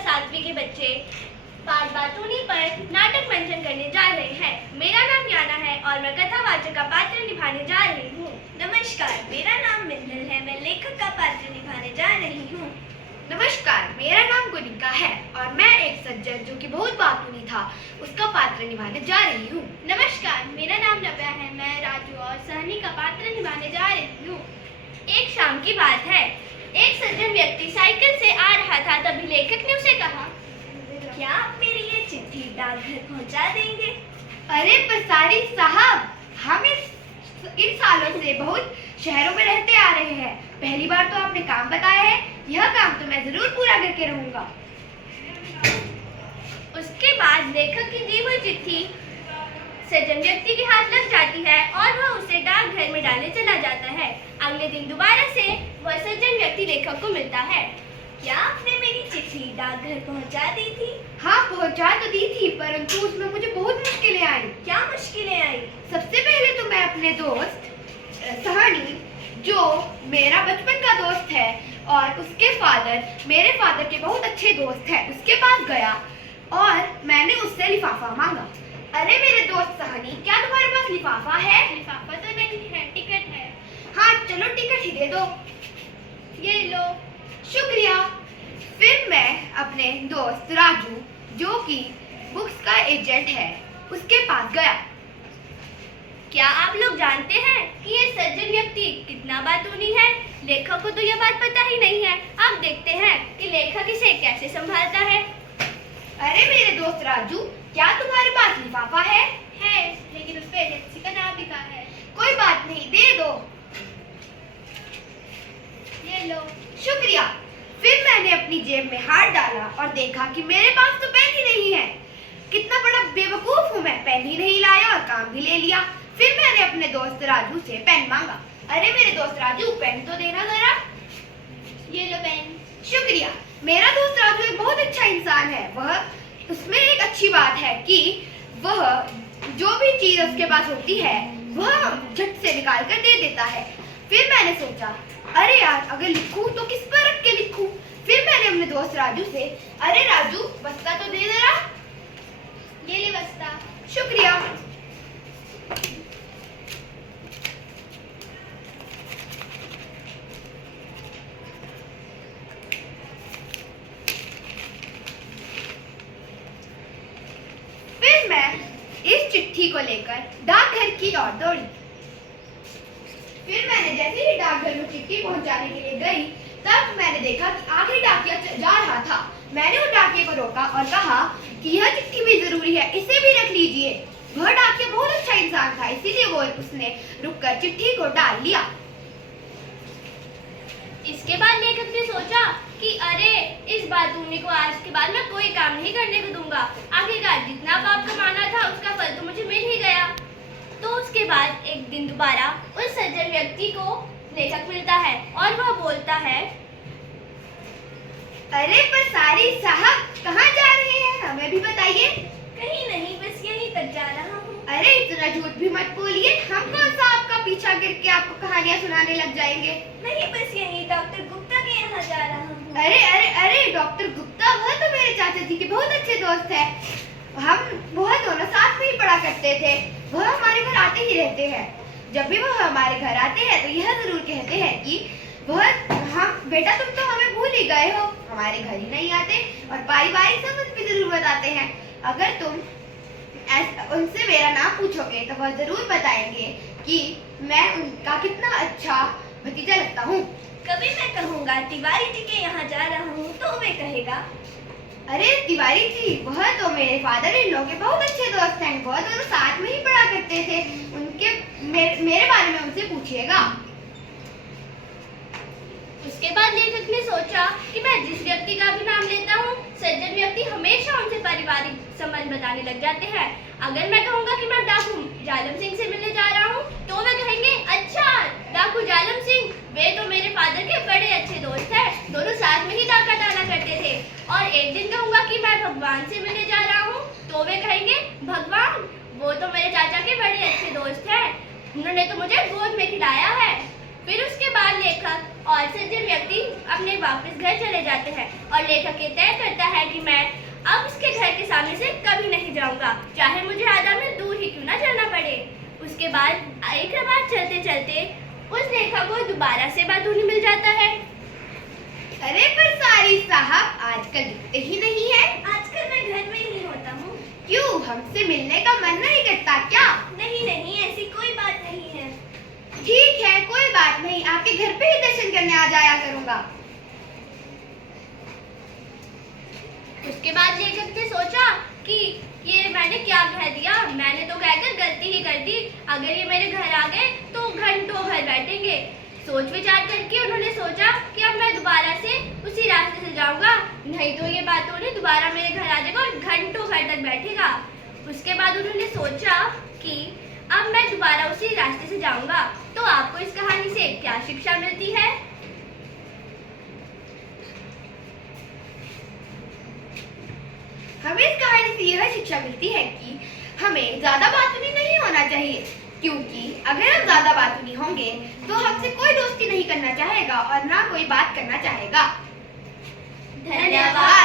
सातवीं के बच्चे बात बातूनी पर नाटक मंचन करने जा रहे हैं। मेरा नाम याना है और मैं कथावाचक का पात्र निभाने जा रही हूँ। नमस्कार, मेरा नाम मिन्नल है। मैं लेखक का पात्र निभाने जा रही हूँ। नमस्कार, मेरा नाम गुनिका है और मैं एक सज्जन जो कि बहुत बातूनी था उसका पात्र निभाने जा रही हूँ। नमस्कार, मेरा नाम नव्या है। मैं राजू और सहनी का पात्र निभाने जा रही हूँ। एक शाम की बात है। एक सज्जन व्यक्ति साइकिल से आ रहा था, तभी लेखक ने उसे कहा, क्या आप मेरी ये चिट्ठी डाकघर पहुँचा देंगे? अरे पसारी साहब, हम इन सालों से बहुत शहरों में रहते आ रहे हैं। पहली बार तो आपने काम बताया है, यह काम तो मैं जरूर पूरा करके रहूंगा। उसके बाद लेखक की दी हुई चिट्ठी सज्जन व्यक्ति के हाथ लग जाती है और वह उसे डाकघर में डालने चला जाता है। अगले दिन दोबारा से वह सज्जन व्यक्ति लेखक को मिलता है। क्या आपने मेरी चिट्ठी डाकघर पहुँचा दी थी? हाँ, पहुंचा तो दी थी, परंतु उसमें मुझे बहुत मुश्किलें आई। क्या मुश्किलें आई? सबसे पहले तो मैं अपने दोस्त सहनी, जो मेरा बचपन का दोस्त है और उसके फादर मेरे फादर के बहुत अच्छे दोस्त हैं, उसके पास गया और मैंने उससे लिफाफा मांगा। अरे मेरे दोस्त सहनी, क्या तुम्हारे पास लिफाफा है? लिफाफा तो नहीं है, टिकट है। हाँ चलो, टिकट ही दे दो। ये लो। शुक्रिया। फिर मैं अपने दोस्त राजू, जो कि बुक्स का एजेंट है, उसके पास गया। क्या आप लोग जानते हैं कि ये सज्जन व्यक्ति कितना बातूनी है? लेखक को तो यह बात पता ही नहीं है। अब देखते हैं कि लेखक इसे कैसे संभालता है। अरे मेरे दोस्त राजू, क्या तुम्हारे पास लिफाफा है? है, लेकिन उस पे एजेंसी का नाम लिखा है। कोई बात नहीं, दे दो। ये लो। शुक्रिया। फिर मैंने अपनी जेब में हाथ डाला और देखा कि मेरे पास तो पेन ही नहीं है। कितना बड़ा बेवकूफ हूँ मैं, पेन ही नहीं लाया और काम भी ले लिया। फिर मैंने अपने दोस्त राजू से पेन मांगा। अरे मेरे दोस्त राजू, पेन तो देना जरा। ये लो पेन। शुक्रिया। मेरा दोस्त राजू एक बहुत अच्छा इंसान है। उसमें एक अच्छी बात है कि वह जो भी चीज उसके पास होती है वह झट से निकाल कर दे देता है। फिर मैंने सोचा, अरे यार, अगर लिखूं तो किस पर रख के लिखूं? फिर मैंने अपने दोस्त राजू से, अरे राजू, बस्ता तो दे जरा। ये ले बस्ता। शुक्रिया। फिर मैं इस चिट्ठी को लेकर डाकघर की ओर दौड़ी। फिर मैंने जैसे ही डाकघर में चिट्ठी पहुंचाने के लिए गई, तब मैंने देखा कि आखिरी डाकिया जा रहा था। मैंने उस डाकिये को रोका और कहा कि यह चिट्ठी भी जरूरी है, इसे भी रख लीजिए। वह डाकिया बहुत अच्छा इंसान था, इसीलिए उसने रुककर चिट्ठी को डाल लिया। इसके बाद लेखक ने सोचा कि अरे, इस बातूनी को आज के बाद मैं कोई काम नहीं करने को दूंगा। आखिरकार जितना पाप कमाना था उसका फल तो मुझे मिल ही गया। तो उसके बाद एक दिन दोबारा उस सज्जन व्यक्ति को लेखक मिलता है और वह बोलता है, अरे पसारी साहब, कहाँ जा रहे हैं? हमें भी बताइए। कहीं नहीं, बस यहीं तक जा रहा हूँ। अरे इतना झूठ भी मत बोलिए, हम कौन सा आपका पीछा करके आपको कहानियां सुनाने लग जाएंगे। नहीं, बस यहीं डॉक्टर गुप्ता के यहाँ जा रहा हूँ। अरे अरे अरे, डॉक्टर गुप्ता, वह तो मेरे चाचा जी के बहुत अच्छे दोस्त हैं। वह दोनों साथ में ही पढ़ा करते थे। वह हमारे घर आते ही रहते हैं। जब भी वह हमारे घर आते हैं तो यह जरूर कहते हैं कि हम बेटा, तुम तो हमें भूल ही गए हो, हमारे घर ही नहीं आते, और पारिवारिक संबंध भी जरूर बताते हैं। अगर तुम उनसे मेरा नाम पूछोगे तो वह जरूर बताएंगे कि मैं उनका कितना अच्छा भतीजा लगता हूँ। कभी मैं कहूँगा तिवारी जी के यहाँ जा रहा हूँ तो वे कहेगा, अरे तिवारी जी, वह तो मेरे फादर इन लोग के बहुत अच्छे दोस्त हैं। वह दोनों साथ में ही पढ़ा करते थे। मेरे बारे में उनसे पूछिएगा। उसके बाद लेखक ने सोचा कि मैं जिस व्यक्ति का भी नाम लेता हूँ, सज्जन व्यक्ति हमेशा उनसे पारिवारिक संबंध बताने लग जाते हैं। अगर मैं कहूँगा कि मैं डाकू जालम सिंह से मिलने जा रहा हूँ, तो वे कहेंगे, अच्छा डाकू जालम सिंह, वे तो मेरे फादर के बड़े अच्छे दोस्त हैं, दोनों साथ में ही डाका डाला करते थे। और एक दिन कहूँगा कि मैं भगवान से मिलने जा रहा हूँ, तो वे कहेंगे, भगवान, वो तो मेरे चाचा के बड़े अच्छे दोस्त हैं, उन्होंने तो मुझे गोद में खिलाया है। फिर उसके बाद लेखक और सज्जन व्यक्ति अपने वापस घर चले जाते हैं और लेखक ये तय करता है कि मैं अब उसके घर के सामने से कभी नहीं जाऊंगा, चाहे मुझे आधा मील दूर ही क्यों ना चलना पड़े। उसके बाद एक बार चलते चलते उस लेखक को दोबारा से बातूनी मिल जाता है। अरे पर सारी साहब आजकल दिखते ही नहीं है। आजकल मैं घर में ही होता हूँ। क्यों, हमसे मिलने का मन नहीं करता क्या? नहीं नहीं, ऐसी कोई बात नहीं है। ठीक है, कोई बात नहीं, आपके घर पे ही दर्शन करने आ जाया करूंगा। उसके बाद लेखक ने सोचा कि ये मैंने क्या कह दिया, मैंने तो कहकर गलती ही कर दी। अगर ये मेरे घर आ गए तो घंटों घर बैठेंगे। सोच विचार करके उन्होंने सोचा कि अब मैं दोबारा से उसी रास्ते से जाऊंगा, नहीं तो ये बातूनी दोबारा मेरे घर आ जाएगा और घंटों घर तक बैठेगा। उसके बाद उन्होंने सोचा कि अब मैं दोबारा उसी रास्ते से जाऊंगा। तो आपको इस कहानी से क्या शिक्षा मिलती है? हमें इस कहानी से यह शिक्षा मिलती है कि हमें ज्यादा बातूनी नहीं होना चाहिए, क्योंकि अगर हम ज्यादा बातूनी होंगे तो हमसे कोई दोस्ती नहीं करना चाहेगा और ना कोई बात करना चाहेगा। धन्यवाद।